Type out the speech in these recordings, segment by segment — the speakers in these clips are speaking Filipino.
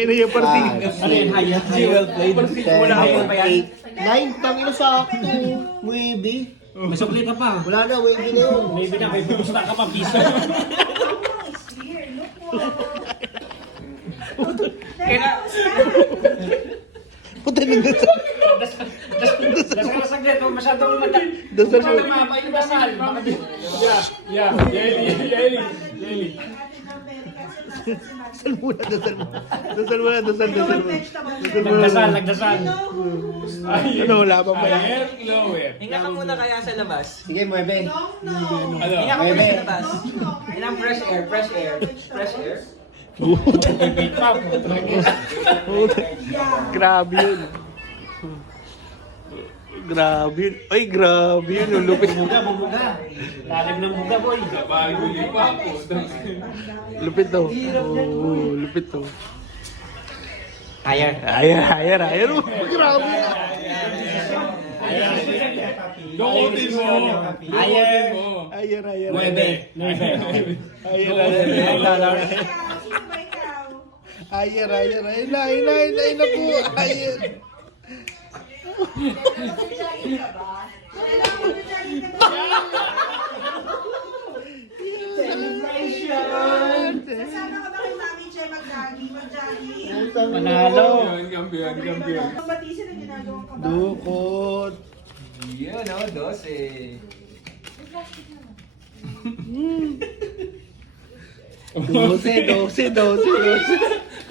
Tangina yung party. Ano yun, high? Well played. Wala ako. 9, tangina sakto. Maybe. May sukli ka pa. Wala na, maybe na yun. Maybe na, may pupusta ka pa, piso. Puta na dasal. Dasal ka saglit, masyadong Dasal mo. masyadong mapain na dasal. Yeah, Yeli. Dasal muna, dasal mo. Dasal muna, dasal mo. Nagdasal. Ano, wala pa ba? Hinga ka muna kaya sa labas. Sige, 9. Hinga ka muna sa labas. Ilang fresh air. Grabe yun. Grabe yun. Ay, grabe yun. Ang lupit. Buga. Lalim ng buga, boy. Lupit to. Oh, lupit to. Higher. Ayar. Grabe. Dokotin mo. Ayar. Ayar. Ayun na po. Ayar. Kasama ka ba kay Mami Che mag-jogging? Manalo. Kampiyon. Ang batisi na ginagawang kabahan. Dukot. Yun, 12. Dose.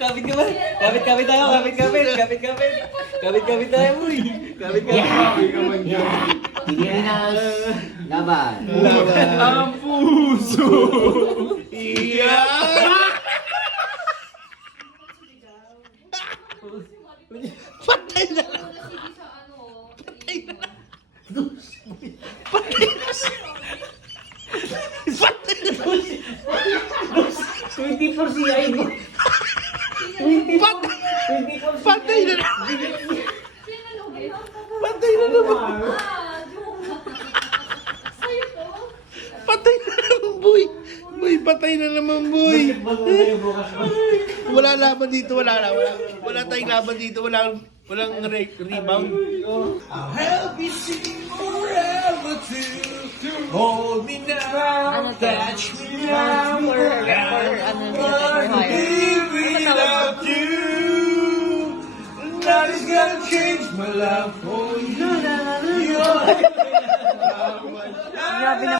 Kapit ka ba? Kapit tayo, kapit tayo, boy. Kapit. Pilipinas. Laban. Ang puso. Patay na. Patay na. Patay na naman. Patay na naman, boy. Boy, patay na naman, boy. Wala laban dito, wala tayong laban dito, walang rebound. I'll help you sing forever to hold me now, catch me now, without you. Nothing's gonna change my love for you.